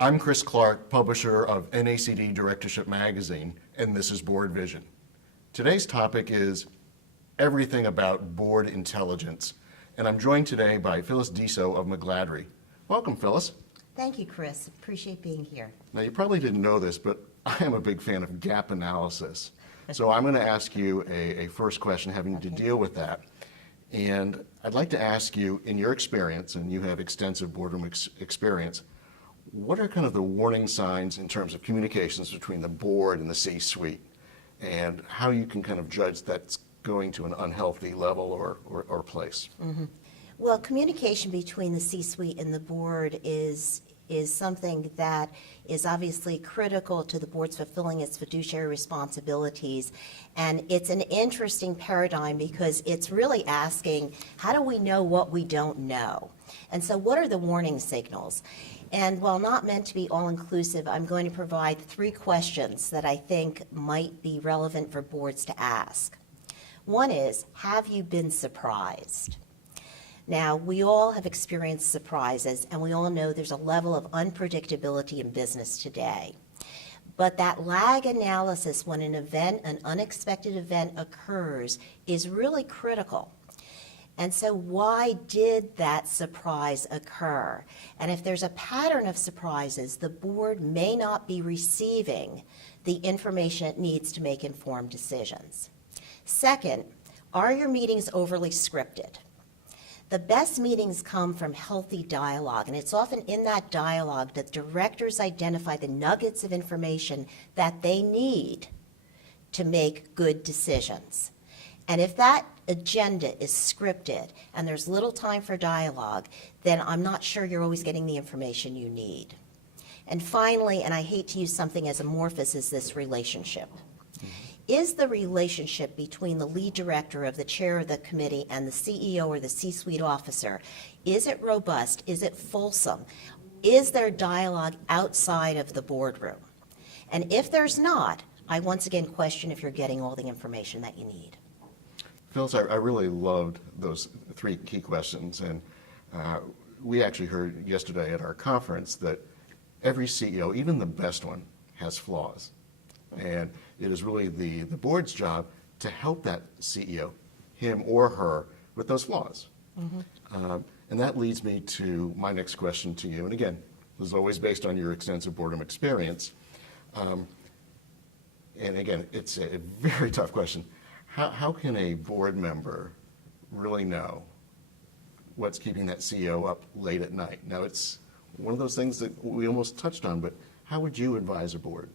I'm Chris Clark, publisher of NACD Directorship magazine, and this is BoardVision. Today's topic is everything about board intelligence, and I'm joined today by Phyllis Deiso of McGladrey. Welcome, Phyllis. Thank you, Chris. Appreciate being here. Now, you probably didn't know this, but I am a big fan of gap analysis. So I'm going to ask you a first question having to deal with that. And I'd like to ask you, in your experience, and you have extensive boardroom experience, what are kind of the warning signs in terms of communications between the board and the C-suite, and how you can kind of judge that's going to an unhealthy level or place? Mm-hmm. Well, communication between the C-suite and the board is something that is obviously critical to the board's fulfilling its fiduciary responsibilities. And it's an interesting paradigm because it's really asking, how do we know what we don't know? And so what are the warning signals? And while not meant to be all-inclusive, I'm going to provide 3 questions that I think might be relevant for boards to ask. One is, have you been surprised? Now, we all have experienced surprises, and we all know there's a level of unpredictability in business today. But that lag analysis when an unexpected event occurs is really critical. And so why did that surprise occur? And if there's a pattern of surprises, the board may not be receiving the information it needs to make informed decisions. Second, are your meetings overly scripted? The best meetings come from healthy dialogue, and it's often in that dialogue that directors identify the nuggets of information that they need to make good decisions. And if that agenda is scripted and there's little time for dialogue, then I'm not sure you're always getting the information you need. And finally, and I hate to use something as amorphous as this relationship, is the relationship between the lead director of the chair of the committee and the CEO or the C-suite officer, is it robust? Is it fulsome? Is there dialogue outside of the boardroom? And if there's not, I once again question if you're getting all the information that you need. Phyllis, I really loved those 3 key questions, and we actually heard yesterday at our conference that every CEO, even the best one, has flaws. And it is really the board's job to help that CEO, him or her, with those flaws. Mm-hmm. And that leads me to my next question to you. And again, this is always based on your extensive boardroom experience. And again, it's a very tough question. How can a board member really know what's keeping that CEO up late at night? Now, it's one of those things that we almost touched on, but how would you advise a board?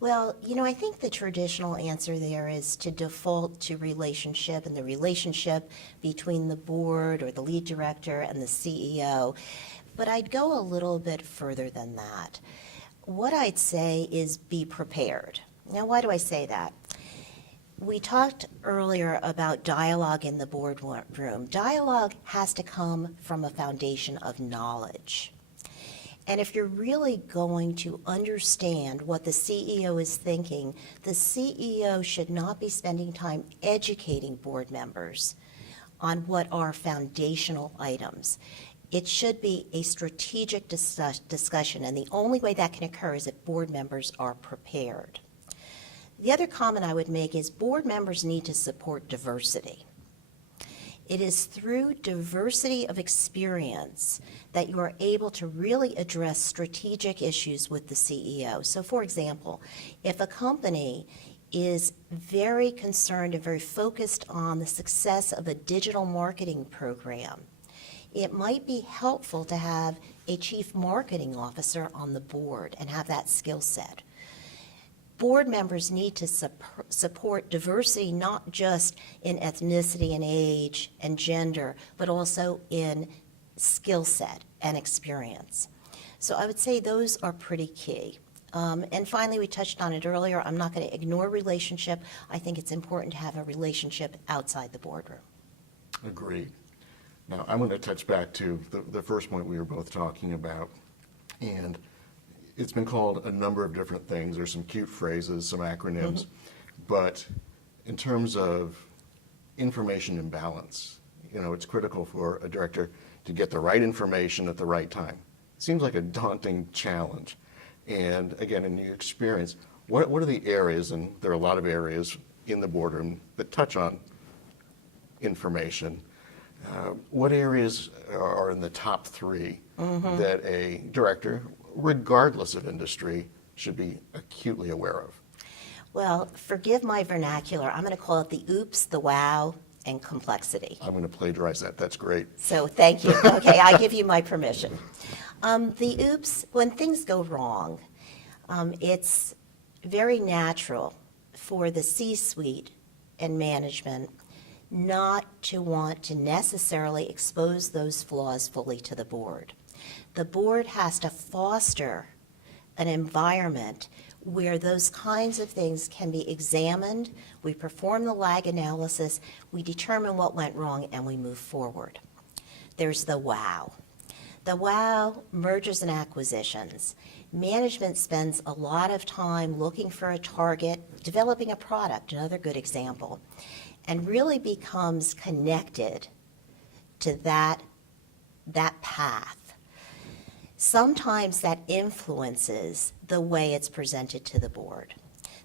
Well, I think the traditional answer there is to default to relationship and the relationship between the board or the lead director and the CEO. But I'd go a little bit further than that. What I'd say is be prepared. Now, why do I say that? We talked earlier about dialogue in the boardroom. Dialogue has to come from a foundation of knowledge. And if you're really going to understand what the CEO is thinking, the CEO should not be spending time educating board members on what are foundational items. It should be a strategic discussion, and the only way that can occur is if board members are prepared. The other comment I would make is board members need to support diversity. It is through diversity of experience that you are able to really address strategic issues with the CEO. So for example, if a company is very concerned and very focused on the success of a digital marketing program, it might be helpful to have a chief marketing officer on the board and have that skill set. Board members need to support diversity not just in ethnicity and age and gender, but also in skill set and experience. So I would say those are pretty key. And finally, we touched on it earlier, I'm not going to ignore relationship. I think it's important to have a relationship outside the boardroom. Agreed. Now, I'm going to touch back to the first point we were both talking about, and it's been called a number of different things. There's some cute phrases, some acronyms, but in terms of information imbalance, it's critical for a director to get the right information at the right time. seems like a daunting challenge. And again, in your experience, what are the areas, and there are a lot of areas in the boardroom that touch on information. What areas are in the top three that a director, regardless of industry, should be acutely aware of? Well, forgive my vernacular. I'm going to call it the oops, the wow, and complexity. I'm going to plagiarize that. That's great. So thank you. Okay, I give you my permission. The oops, when things go wrong, it's very natural for the C-suite and management not to want to necessarily expose those flaws fully to the board. The board has to foster an environment where those kinds of things can be examined, we perform the lag analysis, we determine what went wrong, and we move forward. There's the wow. The wow, mergers and acquisitions. Management spends a lot of time looking for a target, developing a product, another good example, and really becomes connected to that path. Sometimes that influences the way it's presented to the board.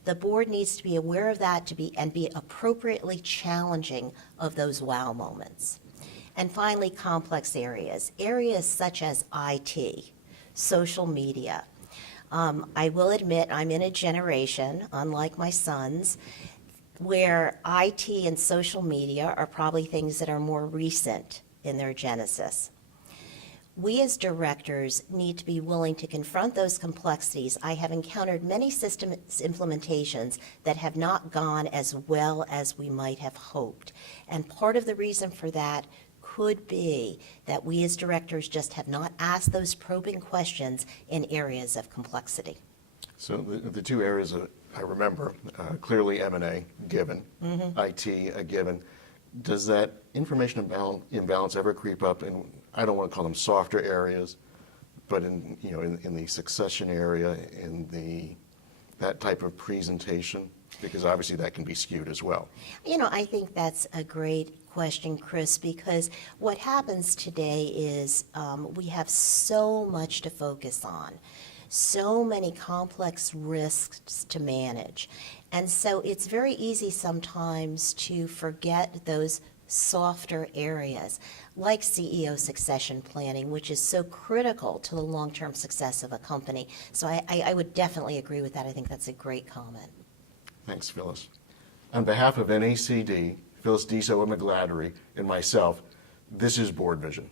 The board needs to be aware of that and be appropriately challenging of those wow moments. And finally, complex areas such as IT, social media. I will admit I'm in a generation, unlike my sons, where IT and social media are probably things that are more recent in their genesis. We as directors need to be willing to confront those complexities. I have encountered many systems implementations that have not gone as well as we might have hoped. And part of the reason for that could be that we as directors just have not asked those probing questions in areas of complexity. So the two areas that I remember, clearly M&A, given, IT, a given. Does that information imbalance ever creep up in, I don't want to call them softer areas, but in the succession area, in that type of presentation? Because obviously that can be skewed as well. I think that's a great question, Chris, because what happens today is we have so much to focus on, so many complex risks to manage. And so it's very easy sometimes to forget those softer areas, like CEO succession planning, which is so critical to the long-term success of a company. So I would definitely agree with that. I think that's a great comment. Thanks, Phyllis. On behalf of NACD, Phyllis Deiso and McGladrey, and myself, this is BoardVision.